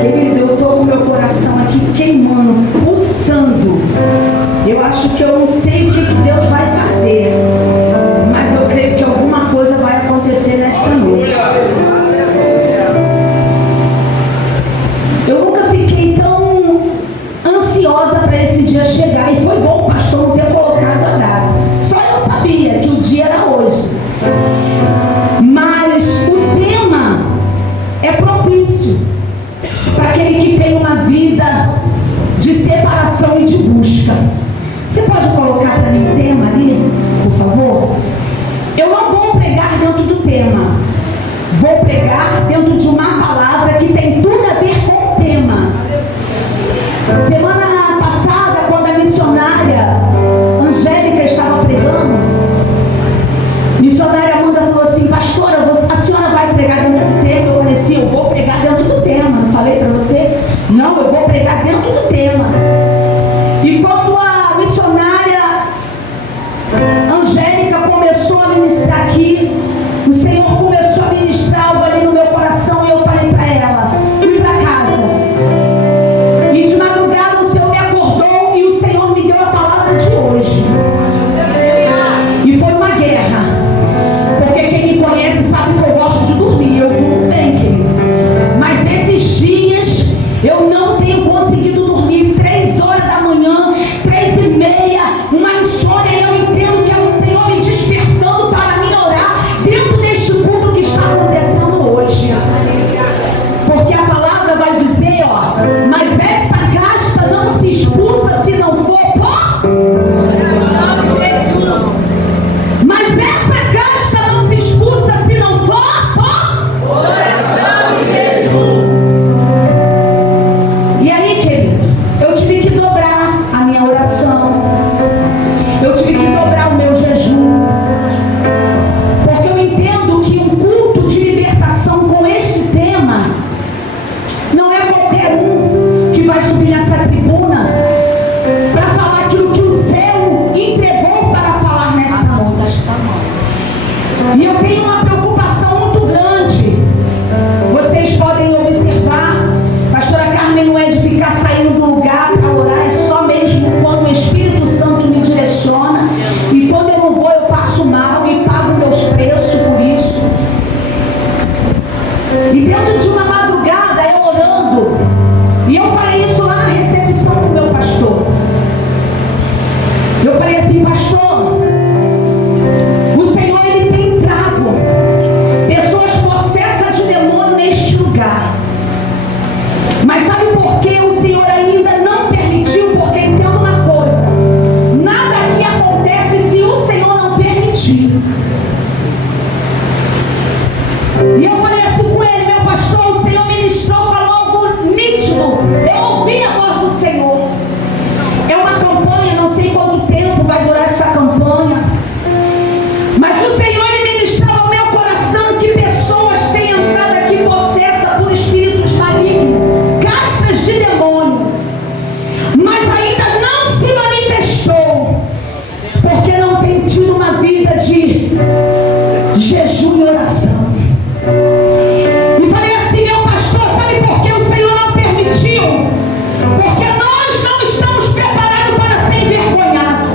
Querido, eu estou com o meu coração aqui queimando, pulsando. Eu acho que eu não sei o que Deus vai fazer, mas eu creio que alguma coisa vai acontecer nesta noite. Eu nunca fiquei tão ansiosa para esse dia chegar, e foi bom o pastor não ter colocado a data. Só eu sabia que o dia era hoje. Mas o tema é propício para aquele que tem uma vida de separação e de busca. Você pode colocar para mim o tema ali, por favor? Eu não vou pregar dentro do tema. Vou pregar dentro de uma palavra que tem tudo a ver com o tema. Semana passada, quando a missionária Angélica estava pregando, a missionária Amanda falou assim: pastora, a senhora vai pregar dentro do tema? Eu falei assim: eu vou pregar dentro do tema. Não falei para você? Não, eu vou pregar dentro do tema. E quando a missionária Angélica começou a ministrar aqui, o Senhor começou a ministrar algo ali no meu coração, e eu falei para ela: fui para casa. E de madrugada o Senhor me acordou e o Senhor me deu a palavra de hoje. E foi uma guerra. Porque quem me conhece sabe que eu gosto de dormir. Eu durmo bem, querido. Mas esses dias eu não tenho conseguido dormir. 3 horas da manhã, 3h30, uma insônia. E eu entendo que é o Senhor me despertando para mim orar dentro deste culto que está acontecendo hoje. Porque a palavra vai dizer, ó: mas essa casta não se expulsa se não for por... Mas essa casta não se expulsa se não for por... oração e jejum. E aí, querido, eu tive que dobrar a minha oração. Eu tive que dobrar o meu jejum. Porque eu entendo que um culto de libertação com este tema não é qualquer um que vai subir nessa tribuna para falar aquilo que o céu entregou para falar nessa noite. E eu tenho uma preocupação muito grande. Vocês podem observar, pastora Carmen não é de ficar saindo do lugar para orar, é só mesmo quando o Espírito Santo me direciona. E quando eu não vou, eu passo mal e pago meus preços por isso. E dentro de uma madrugada, eu orando, e eu falei isso lá na recepção do meu pastor. Eu falei assim: pastor, o Senhor, Ele tem trago pessoas possessas de demônio neste lugar. Mas sabe por que o Senhor ainda não permitiu? Porque entenda uma coisa: nada aqui acontece se o Senhor não permitir. E eu falei assim com ele: meu pastor, o Senhor ministrou, falou algo nítido. Eu ouvi a voz do Senhor. É uma campanha, não sei quanto tempo vai durar essa campanha. Mas o Senhor, Ele ministrava ao meu coração que pessoas têm entrado aqui possessas por espíritos malignos, castas de demônio, mas ainda não se manifestou, porque não tem tido uma vida de jejum e oração. E falei assim: meu pastor, sabe por que o Senhor não permitiu? Porque nós não estamos preparados para ser envergonhados.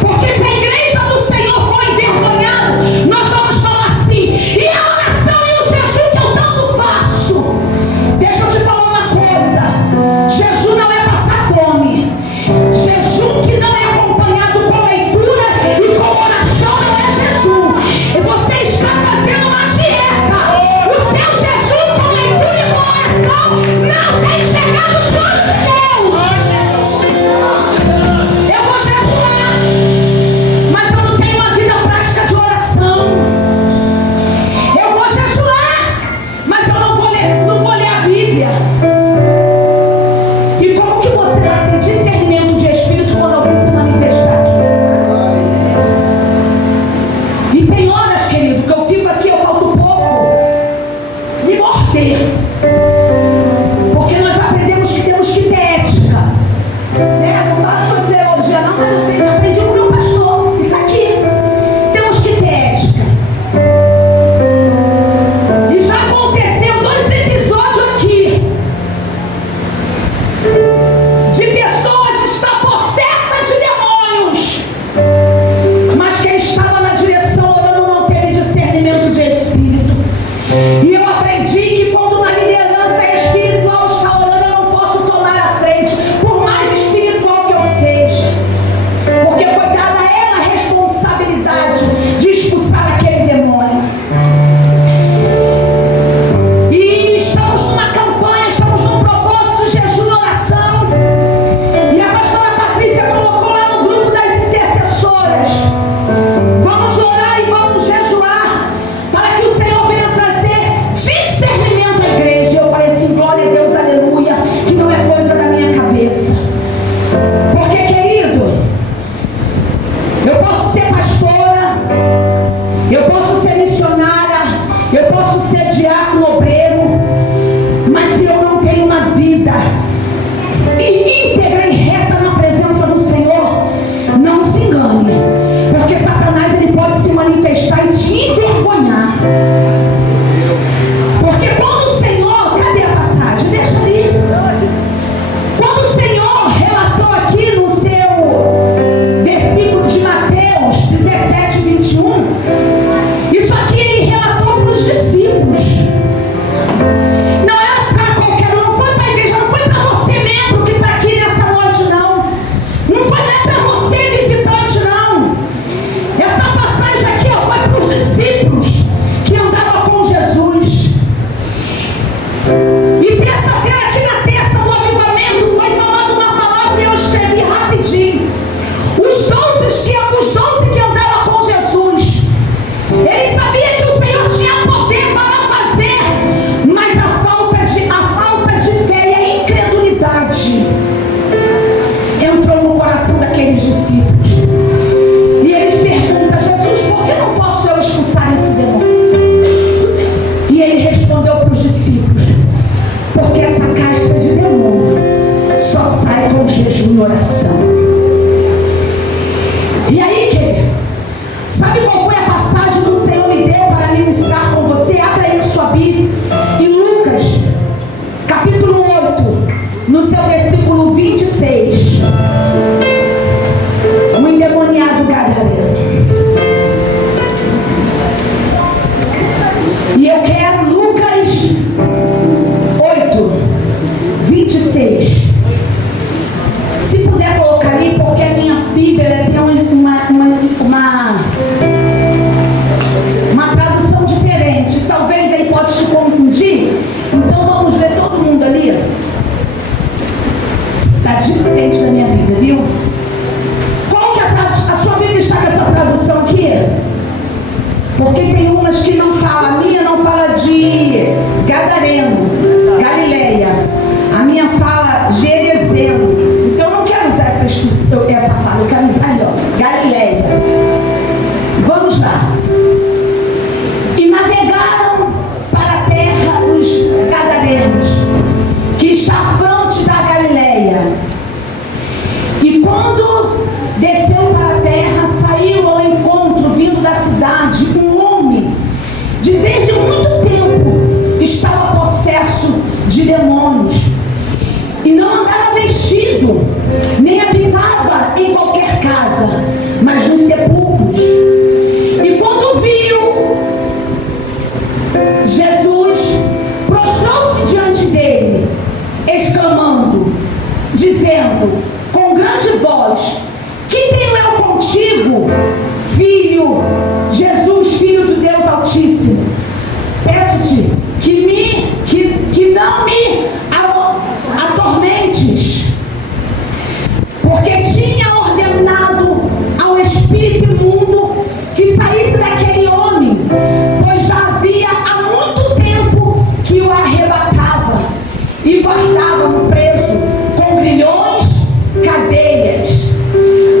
Porque se a igreja do Senhor for envergonhada, nós vamos falar assim: e a oração e o jejum que eu tanto faço? Deixa eu te falar uma coisa: jejum não é passar fome. Jejum que não é acompanhado com leitura e com oração não é jejum. E você está fazendo uma dieta. O seu jejum com leitura e com oração não tem chegado no trono de Deus. Eu vou jejuar, mas eu não tenho uma vida prática de oração. Eu vou jejuar, mas eu não vou ler a Bíblia. E como que você vai ter discernimento de espírito quando alguém se manifestar aqui? E tem horas, querido, que eu fico aqui, eu falto pouco me morder. Porque nós aprendemos que temos que ter ética. Né? Não faço sobre teologia não, mas eu sei que aprendi com o meu pastor. Isso aqui. Temos que ter ética. E já aconteceu aprendi que quando uma liderança espiritual está orando, eu não posso tomar a frente, por mais espiritual que eu seja, porque foi dada a ela a responsabilidade de expulsar aquele demônio. E estamos numa campanha, estamos num propósito de jejum e oração, e a pastora Patrícia colocou lá no grupo das intercessoras: vamos orar e vamos jejuar para que o Senhor venha trazer discernimento à igreja. Eu falei assim: glória a Deus, aleluia, que não é coisa da minha cabeça. Porque, querido, eu posso ser pastora, eu posso ser missionária, eu posso ser diácono, obreiro, mas se eu não tenho uma vida íntegra e reta na presença do Senhor, não se engane, porque Satanás ele pode se manifestar e te envergonhar. Porque quando o Senhor, cadê a passagem? Deixa ali. Quando o Senhor relatou aqui no seu versículo de Mateus 17, 21, isso aqui ele relatou para os discípulos. Não era para qualquer um, não foi para a igreja, não foi para você membro que está aqui nessa noite, não. Não foi nem para você visitante, não. Essa passagem aqui foi para os discípulos que andavam com Jesus. E terça-feira, aqui na terça do avivamento, foi falada uma palavra e eu escrevi rapidinho. Os 12 que andavam com Jesus, eles sabiam que o Senhor tinha poder para fazer, mas a falta de fé e a incredulidade entrou no coração daqueles discípulos. E eles perguntam: Jesus, por que não posso eu expulsar esse demônio? E ele respondeu para os discípulos: porque essa casta de demônio só sai com jejum e oração. E aí, querido, sabe qual foi a passagem que o Senhor me deu para ministrar com você? Abra aí a sua Bíblia em Lucas, capítulo 8, no seu versículo 26. O endemoniado gadareno. E eu quero Lucas 8, 26. Se puder colocar ali, porque a minha Bíblia tem uma tradução diferente. Talvez aí pode te confundir. Então vamos ler todo mundo ali. Está diferente da minha Bíblia, viu? Qual que é a sua Bíblia está com essa tradução aqui? Porque tem umas que não falam. A minha não fala de Gadareno, Galileia. A minha fala Gerezeno. Então eu não quero usar essa fala. Eu quero usar ali, ó, Galileia. Vamos lá. E navegaram para a terra dos Gadarenos, que está à fronte da Galileia. E quando desceu para a terra, saiu ao encontro, vindo da cidade, um homem de desde muito tempo estava possesso de demônios, e não andava vestido, nem habitava em qualquer casa, mas nos sepulcros. E quando viu Jesus, prostrou-se diante dele, exclamando, dizendo com grande voz: que tenho eu contigo, filho Jesus, filho de Deus Altíssimo? Peço-te que não me atormentes. Porque tinha ordenado ao espírito imundo que saísse daquele homem, pois já havia há muito tempo que o arrebatava e guardava-o preso com grilhões, cadeias.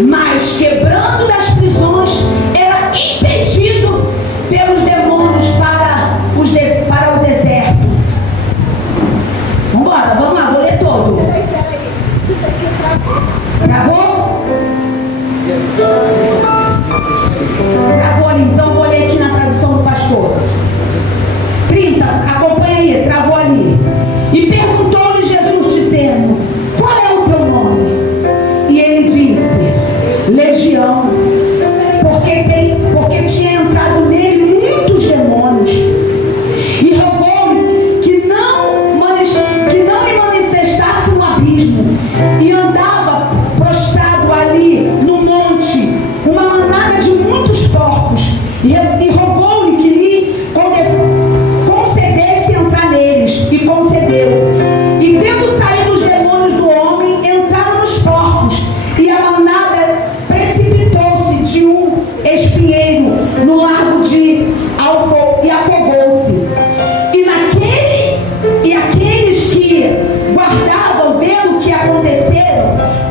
Mas quebrando das prisões, era impedido pelos demônios para o deserto. Vamos lá, vou ler todo. Travou? Travou ali, então vou ler aqui na tradução do pastor. 30, acompanha aí, travou ali. E perguntou-lhe Jesus, dizendo: qual é o teu nome? E ele disse: Legião, porque aguardavam, vendo o que aconteceu,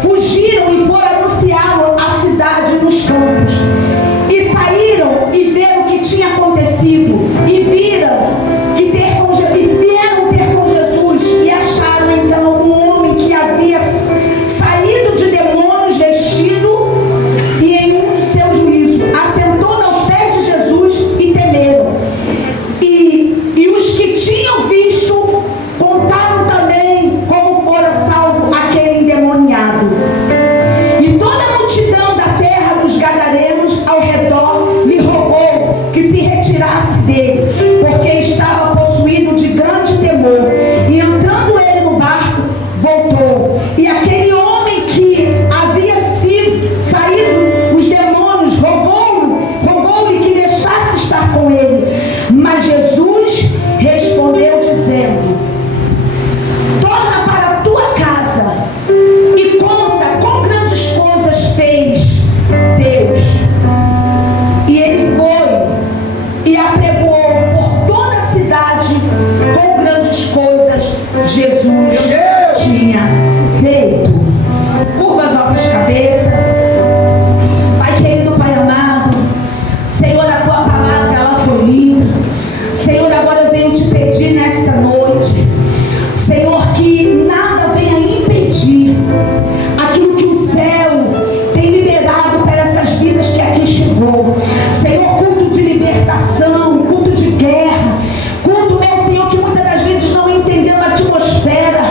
fugiram e foram anunciá-lo à cidade nos campos. E saíram e viram o que tinha acontecido, e vieram ter com Jesus, e acharam então um homem que havia saído de demônios vestido, e em um de seu juízo assentou aos pés de Jesus, e temeram. E os que tinham visto contaram também como fora salvo aquele endemoniado. E toda a multidão da terra dos gadarenos ao redor lhe rogou que se retirasse dele, porque estava possuído de grande temor. E entrando ele no barco, voltou. E aquele homem que havia saído os demônios rogou-lhe que deixasse estar com ele. Mas Jesus respondeu dizendo: torna para a tua casa e conta quão grandes coisas fez Deus. E ele foi e apregoou por toda a cidade quão grandes coisas Jesus tinha feito. Curva as nossas cabeças. Pai querido, Pai amado, Senhor, a tua palavra ela foi linda. Senhor, agora eu venho te pedir nesta noite, Senhor, que nada venha impedir aquilo que o céu tem liberado para essas vidas que aqui chegou. Senhor, culto de libertação, culto de guerra, culto, meu Senhor, que muitas das vezes não entendemos a atmosfera,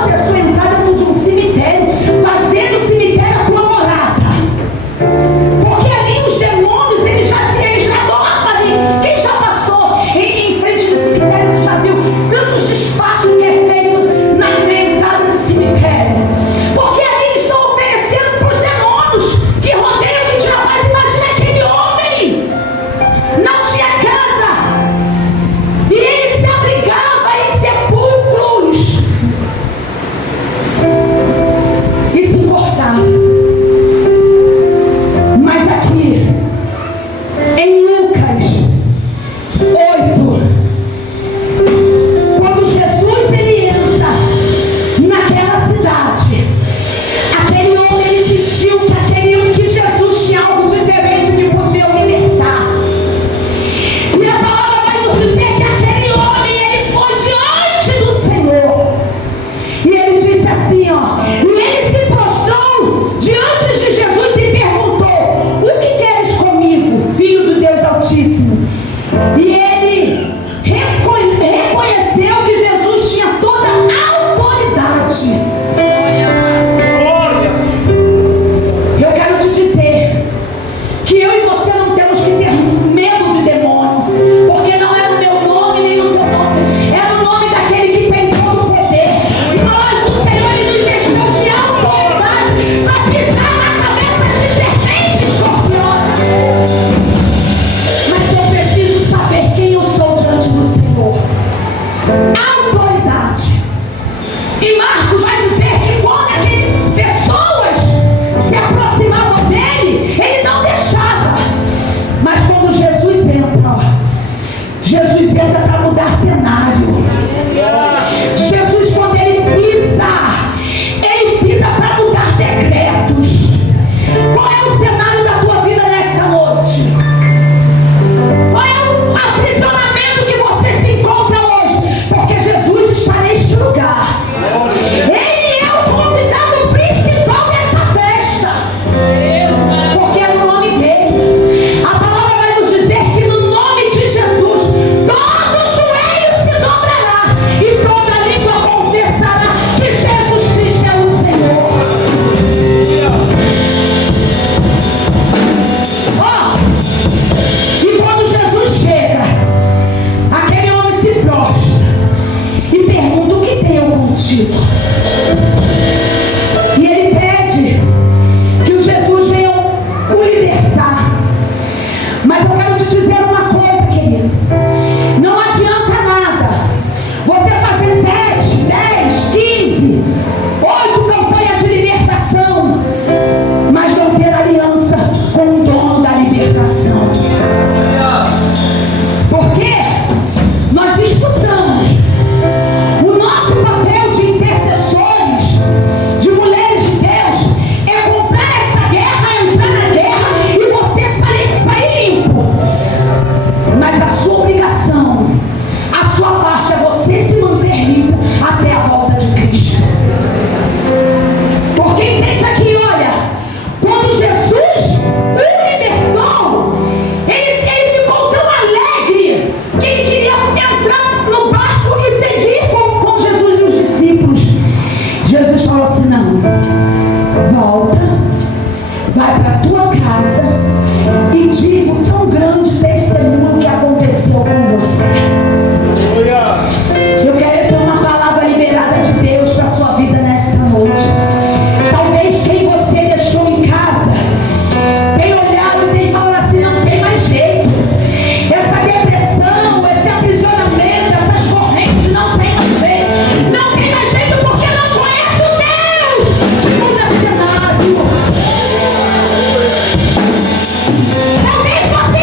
uma pessoa entrar dentro de um cemitério, fazendo o cemitério a tua morada. Porque ali os demônios, eles já dormem ali. Quem já passou em frente do cemitério, tu já viu tantos despachos que é feito na entrada do cemitério. Porque ali eles estão oferecendo para os demônios que rodeiam aquele rapaz. Imagina aquele homem, não tinha casa, e ele se abrigava em sepulcros e se importava. Mas aqui em Lucas 8, quando Jesus ele entra naquela cidade, aquele homem ele sentiu que Jesus tinha algo diferente que podia o libertar. E a palavra vai nos dizer que aquele homem ele foi diante do Senhor. E ele disse assim, ó, e ele se prostrou diante de Jesus e perguntou: o que queres comigo, Filho do Deus Altíssimo? E ele reconheceu que Jesus tinha toda a autoridade. Eu quero te dizer que eu e você não temos que ter medo do demônio, porque não é no meu nome nem no teu nome, é no nome daquele que tem todo o poder. Nós, o Senhor, ele nos encheu de autoridade para pisar na cabeça de serpentes e escorpiões. Mas eu preciso saber quem eu sou diante do Senhor. Autoridade. E Marcos vai dizer que quando aquelas pessoas se aproximavam dele, ele não deixava. Mas quando Jesus entra, ó, Jesus entra para mudar cenário. Jesus, quando ele pisa para mudar decretos. Qual é o cenário da tua vida nessa noite? Qual é o aprisionamento que você se encontra hoje? Porque Jesus está neste lugar. Ele é o convidado principal desta festa. Porque é o nome dele. A palavra vai nos dizer que no nome de Jesus todo joelho se dobrará e toda língua confessará que Jesus Cristo é o Senhor. Ó, e quando Jesus chega, aquele homem se prostra e pergunta: o que tenho contigo? E ele pede que o Jesus venha o libertar. Mas eu quero te dizer uma coisa, querido: não adianta nada você fazer 7, 10, 15, 8 campanhas de libertação, mas não ter aliança com o dono da libertação. Porque nós expulsamos. O nosso papel de intercessores, de mulheres de Deus, é comprar essa guerra, entrar na guerra e você sair limpo. Mas a sua obrigação, a sua parte é você se manter limpo até a volta de Cristo. Porque entende aqui, olha, quando Jesus o libertou, ele ficou tão alegre que ele queria entrar no barco e seguir com Jesus e os discípulos. Jesus falou assim: não, volta, vai para a tua casa e diga o tão grande testemunho que aconteceu com você. Eu quero ter uma palavra liberada de Deus para a sua vida nesta noite. Talvez quem você deixou em casa tem olhado e tem falado assim: não tem mais jeito. Essa depressão, esse aprisionamento, essas correntes não tem mais jeito. Não tem mais jeito porque não conhece o Deus que muda cenário. Talvez você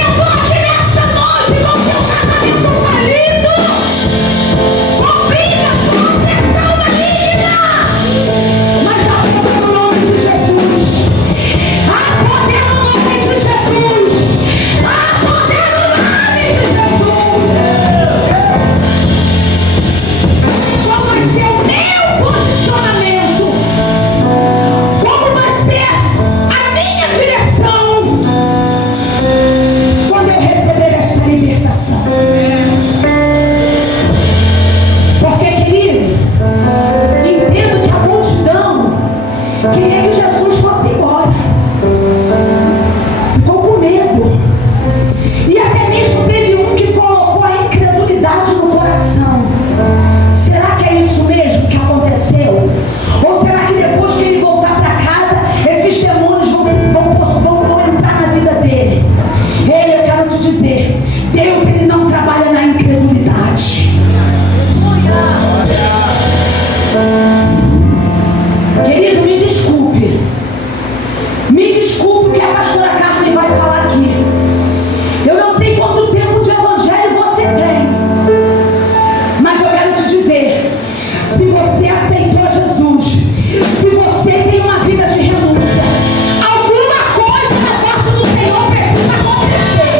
queria que Jesus fosse embora. Ficou com medo. E até mesmo teve um que colocou a incredulidade no coração. Será que é isso mesmo que aconteceu? Ou será que depois que ele voltar para casa, esses demônios vão entrar na vida dele? Ei, eu quero te dizer, Deus, ele não trabalha na incredulidade. Querido, me desculpe o que a pastora Carmen vai falar aqui. Eu não sei quanto tempo de evangelho você tem, mas eu quero te dizer, se você aceitou Jesus, se você tem uma vida de renúncia, alguma coisa na parte do Senhor precisa acontecer.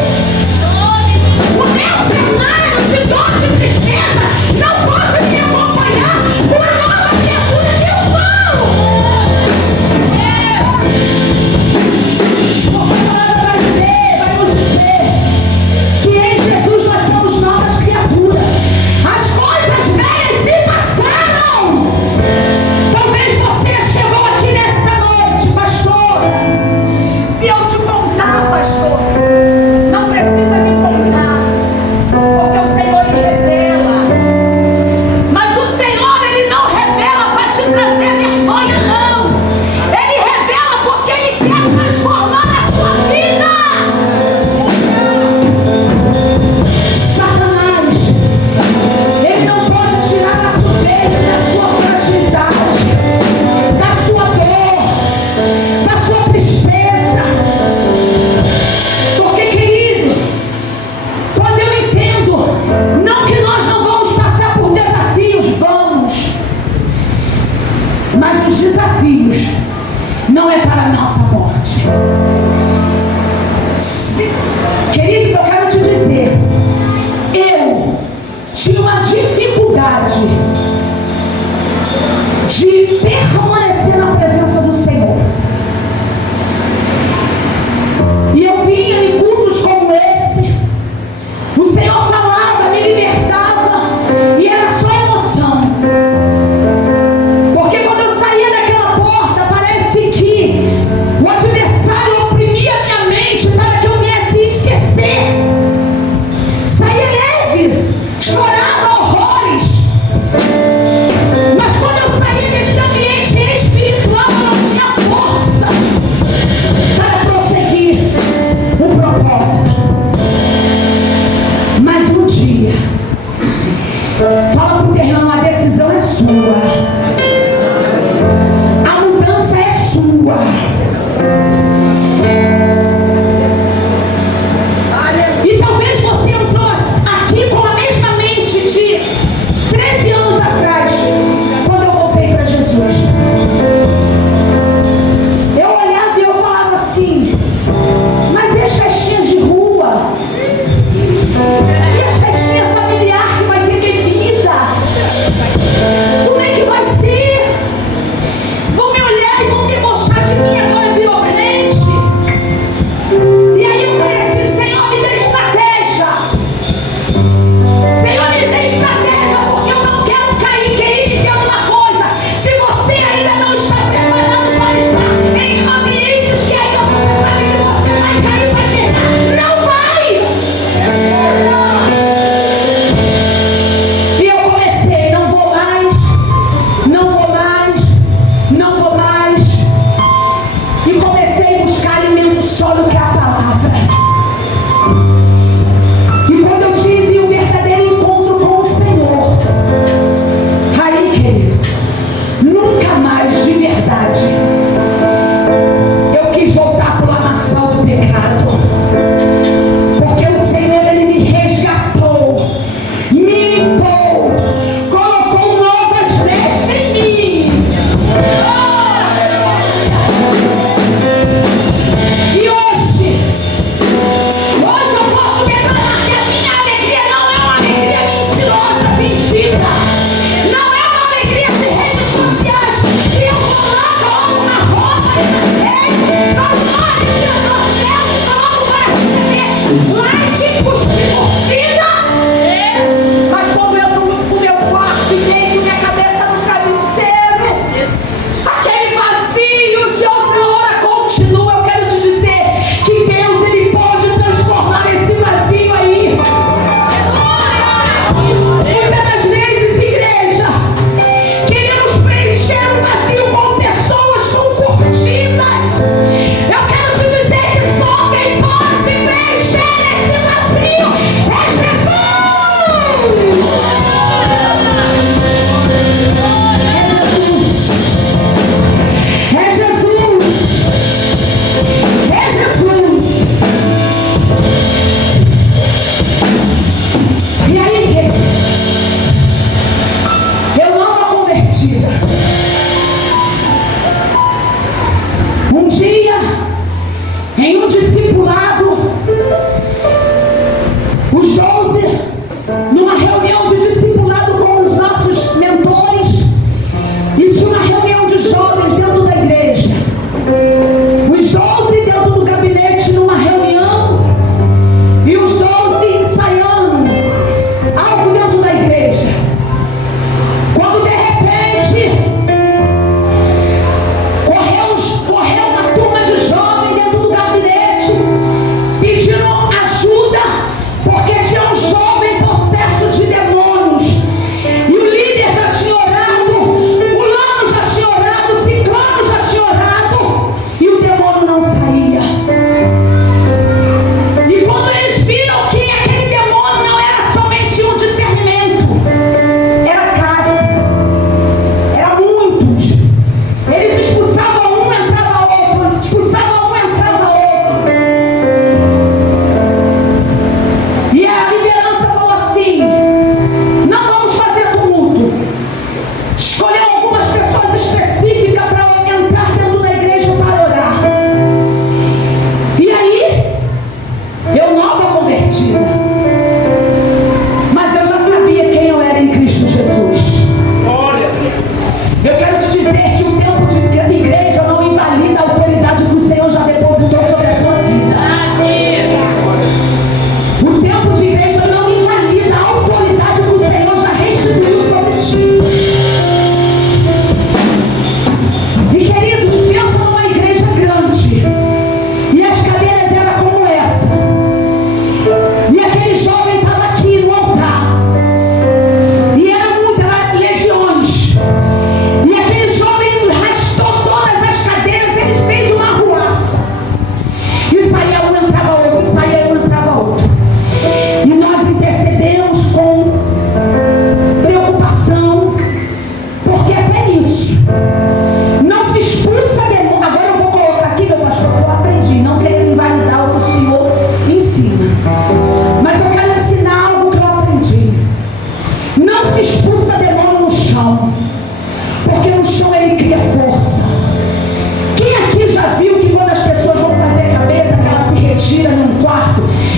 O meu cenário de dor, de tristeza, não pode me acompanhar com a nova criatura que eu sou. Porque a palavra vai nos dizer que em Jesus nós somos novas criaturas. As coisas velhas se passaram. Talvez você chegou aqui nesta noite, pastora. Se eu te contar, pastor, não precisa me contar, porque o Senhor lhe revela. Mas o Senhor, ele não revela para te trazer vergonha, não. Ele revela porque ele quer transformar a sua vida. Satanás, ele não pode tirar da proveito da sua fragilidade, da sua dor, da sua tristeza. Porque, querido, quando eu entendo, não que nós não vamos passar por desafios, vamos, mas os desafios não é para a nossa morte. Querido, eu quero te dizer, eu tinha uma dificuldade de permanecer na presença do Senhor. E eu vinha em cultos como esse, o Senhor falava, me libertava, e era só emoção. Porque quando eu saía daquela porta, parece que o adversário oprimia minha mente para que eu viesse esquecer. Saía leve, chorava horrores. Mas quando eu saía desse ambiente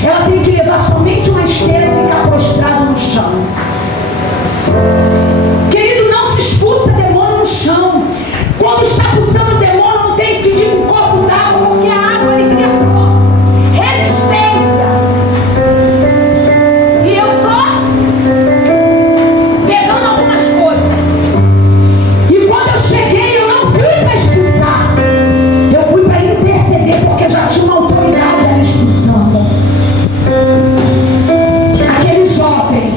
ela tem que levar somente uma esteira e ficar prostrado no chão. Querido, não se expulsa demônio no chão. Quando está expulsando o demônio, não tem que pedir um copo d'água, porque a água ele cria força, resistência. E eu só pegando algumas coisas. E quando eu cheguei, eu não fui para expulsar, eu fui para interceder, porque já tinha uma autoridade ali expulsando. Aquele jovem,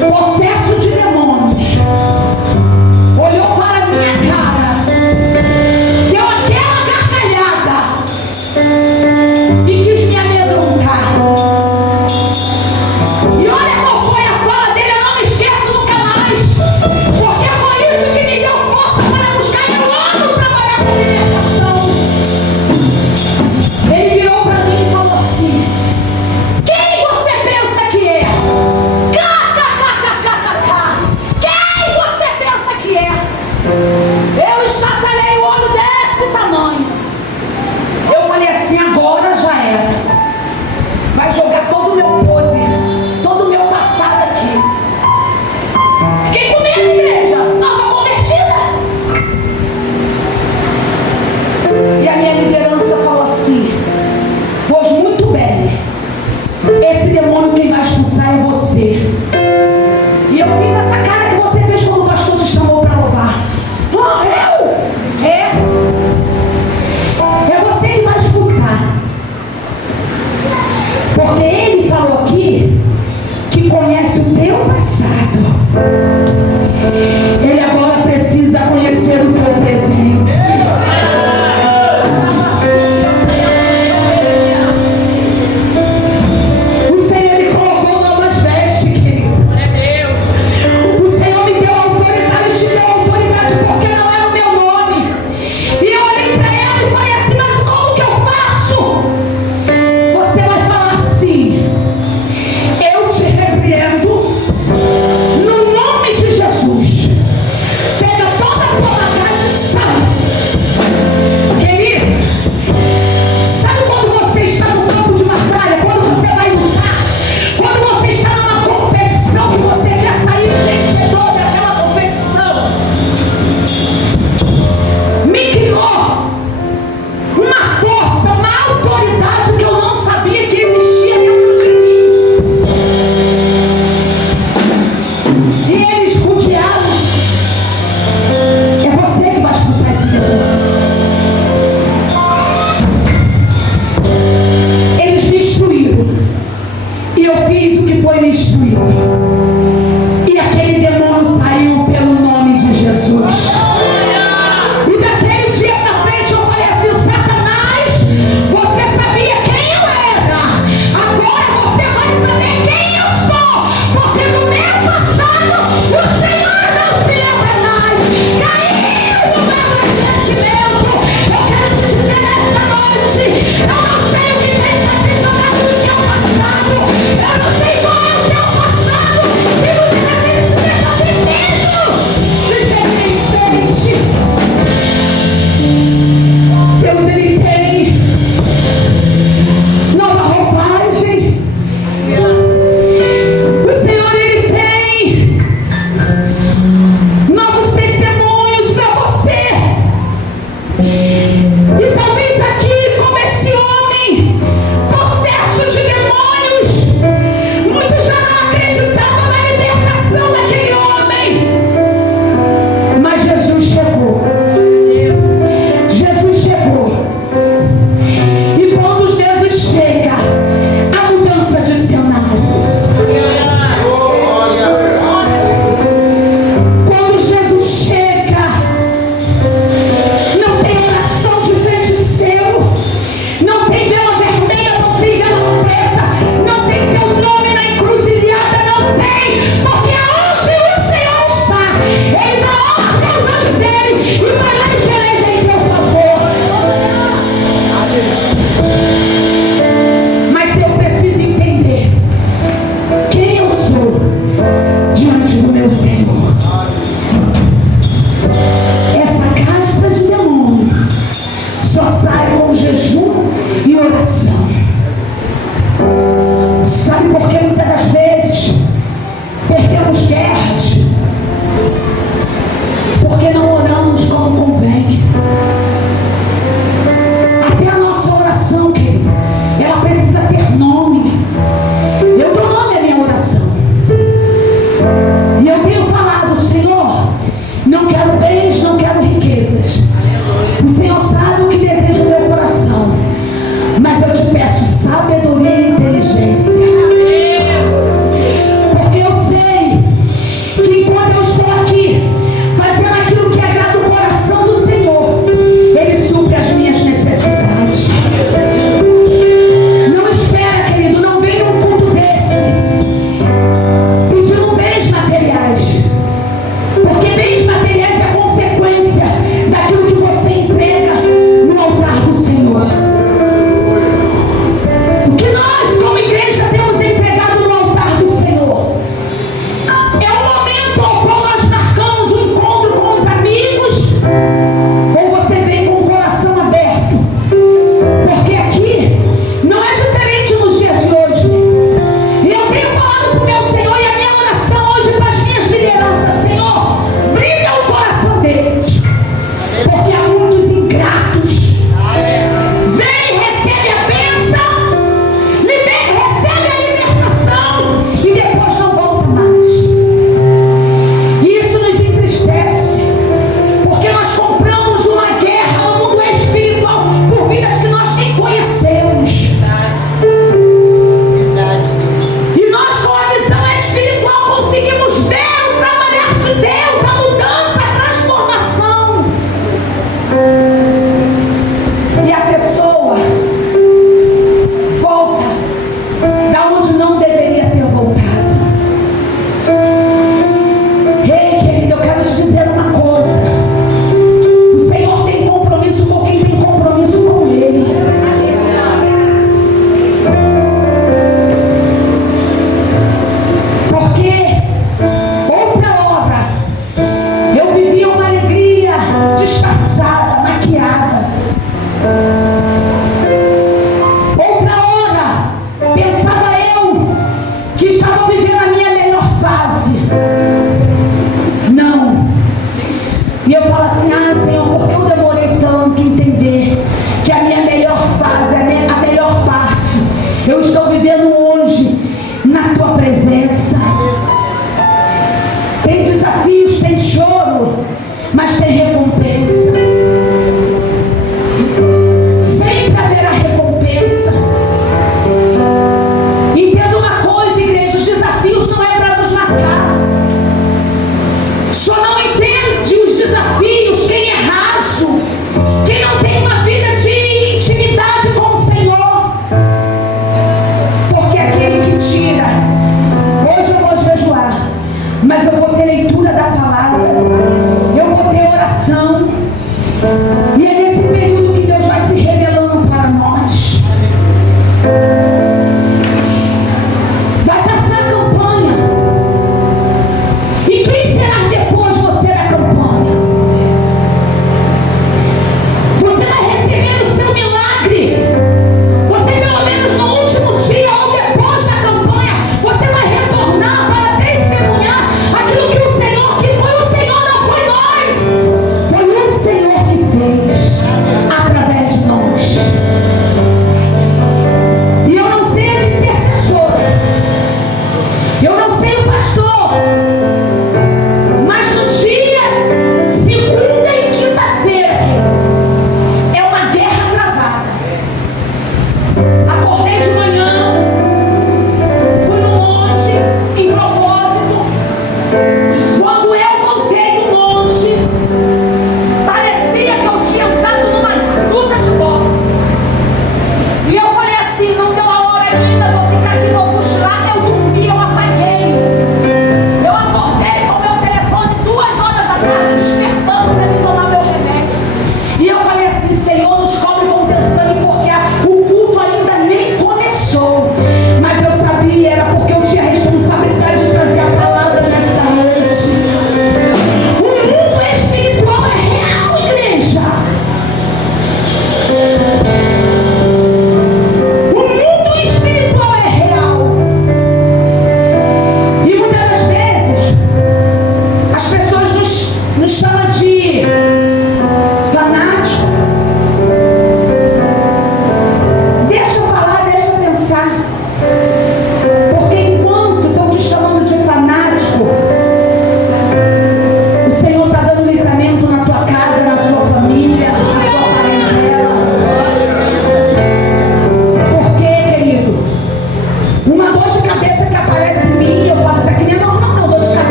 possesso de demônios, olhou para a minha cara, deu aquela gargalhada e quis me amedrontar. E olha qual foi a fala dele, eu não me esqueço nunca mais, porque foi isso que me deu força para buscar. Eu amo trabalhar com libertação. Ele virou para mim e falou assim: quem você pensa que é? Quem você pensa que é? Eu estatalei o olho desse tamanho. Eu falei assim: agora já era. Vai jogar todo o meu poder, todo o meu passado aqui. Fiquei com medo, igreja, nova convertida. E a minha liderança falou assim: pois muito bem, esse demônio quem vai expulsar é você. E eu fiz essa cara que você fez quando o pastor te chamou para louvar. Oh, eu? É você que vai expulsar. Porque ele falou aqui que conhece o teu passado. Ele agora precisa conhecer o teu presente. O Senhor me colocou novas vestes, querido. O Senhor me deu autoridade, te deu autoridade, porque não era o meu nome. E eu olhei para ela e falei assim: mas como que eu faço? Você vai falar assim: eu te repreendo no nome de Jesus. Pega toda a tua bagagem e sai. Querido, sabe quando você está no campo de batalha, quando você vai lutar, quando você está numa competição que você quer sair vencedor daquela competição? Me criou uma força, uma autoridade que eu não sabia que existia dentro de mim. E eles rodearam. É você que vai expulsar esse demônio. Eles me instruíram. E eu fiz o que foi me instruído. E aquele demônio saiu pelo nome de Jesus. E daquele dia pra frente eu falei assim: Satanás, você sabia quem eu era, agora você vai saber quem eu sou, porque no meu passado o Senhor não se lembra mais. Caiu do meu esquecimento. Eu quero te dizer nesta noite: eu não sei o que tem te aprisionado no teu passado, eu não sei qual é o teu passado, que muitas vezes te deixa tremendo de ser quem mas tem recompensa. Sempre haverá recompensa. Entenda uma coisa, igreja: os desafios não é para nos matar. Só não entende os desafios quem é raso, quem não tem uma vida de intimidade com o Senhor. Porque aquele que tira, hoje eu vou jejuar, mas eu vou ter leitura da palavra, eu vou ter oração.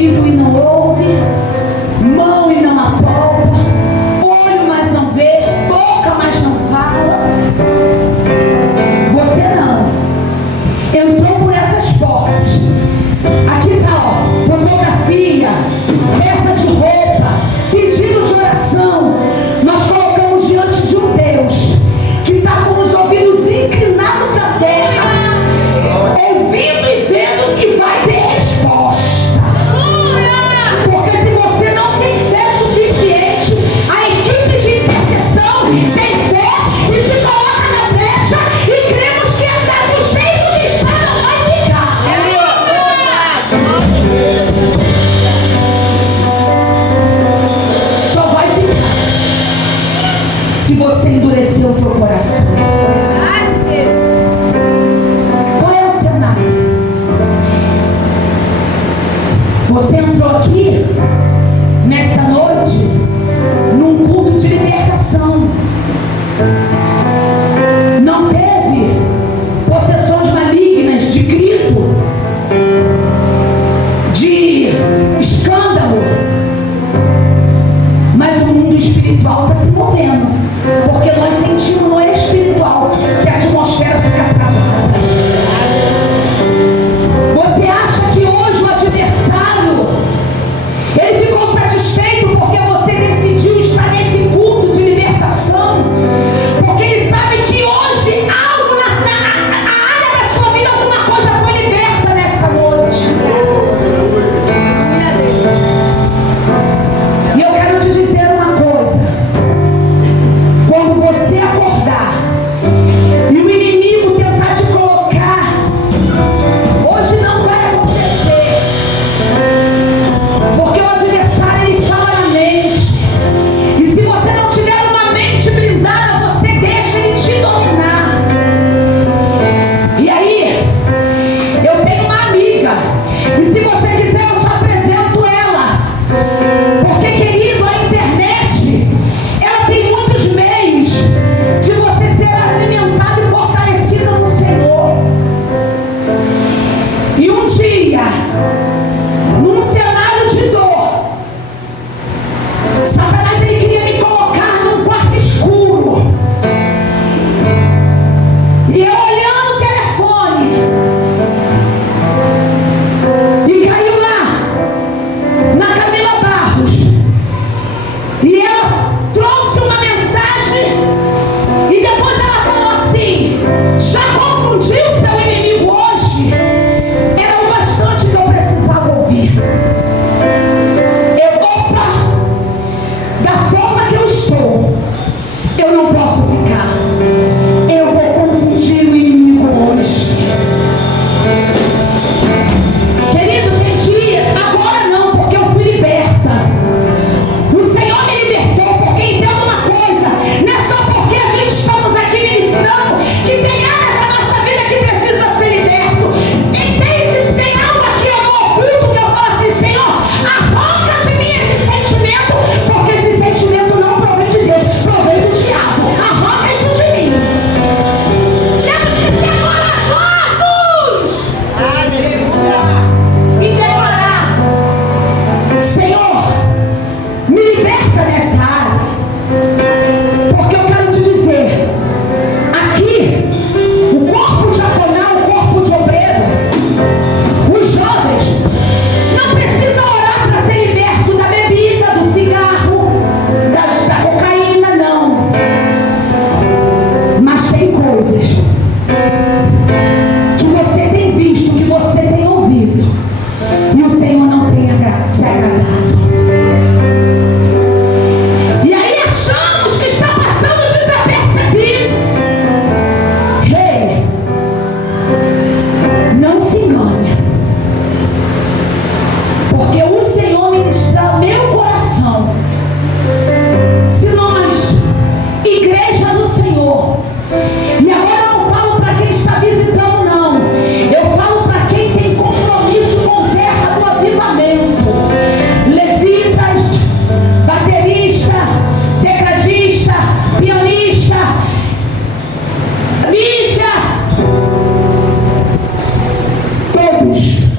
ouvido e não ouve, mão e não apalpa, olho mas não vê, boca mas não fala. Você não entrou por essas portas. Aqui está, ó, fotografia, peça de roupa, pedido de oração. Nós colocamos diante de um Deus que está com os ouvidos inclinados para a terra, ouvindo e vendo que vai ter resposta. Porque se você não tem fé suficiente, a equipe de intercessão tem fé e se coloca na brecha, e cremos que até do jeito que está não vai ficar. Só vai ficar se você endureceu o teu coração. Qual é o cenário? Você entrou aqui nessa noite num culto de libertação. Não teve possessões malignas de grito, de escândalo, mas o mundo espiritual está se movendo, porque nós sentimos no espiritual que a atmosfera fica travada. Você acha que hoje o adversário ele ficou satisfeito porque você decidiu estar nesse culto de libertação? Porque ele sabe que hoje algo na área da sua vida, alguma coisa foi liberta nessa noite. E eu quero te dizer uma coisa: quando você acordar e o inimigo tentar te colocar, hoje não vai acontecer, porque o adversário ele fala na mente, e se você não tiver uma mente blindada, você deixa ele te dominar. E aí, eu tenho uma amiga, e se você quiser eu te apresento ela, porque, querido, a internet ela tem muitos meios de você ser alimentado e fortalecido no Senhor. E um dia, num cenário de dor, Satanás ele queria me colocar num quarto escuro, e eu olhando o telefone, e caiu lá na Camila Barros, e ela trouxe uma mensagem, e depois ela falou assim: já confundiu seu inimigo hoje? Era o bastante que eu precisava ouvir. Opa, da forma que eu estou, eu não posso ficar. Eu vou confundir o inimigo hoje. Querido, tem dia, agora não, porque eu fui liberta. O Senhor me libertou, porque entenda uma coisa: não é só porque a gente estamos aqui ministrando que tem áreas da nossa vida que precisa ser liberto. Se tem algo aqui no oculto que eu falo assim: Senhor, arranca de mim esse sentimento, porque esse sentimento não provém de Deus, provém do diabo. Arranca isso de mim. Temos que ser corajosos. E declarar: Senhor, me liberta nessa área, porque eu quero te dizer, aqui, o corpo diaconal, o corpo de obreiro, os jovens, não precisam orar para ser liberto da bebida, do cigarro, da cocaína, não. Mas tem coisas que você tem visto, que você tem ouvido, e o Senhor não tem se agradado. E aí achamos que está passando desapercebidos. Ei, não se engane, porque o Senhor ministrar meu coração. Se nós, igreja do Senhor, e agora eu não falo para quem está visitando, não, eu falo para quem tem compromisso com terra do avivamento, levitas, baterista, tecladista, pianista, mídia, todos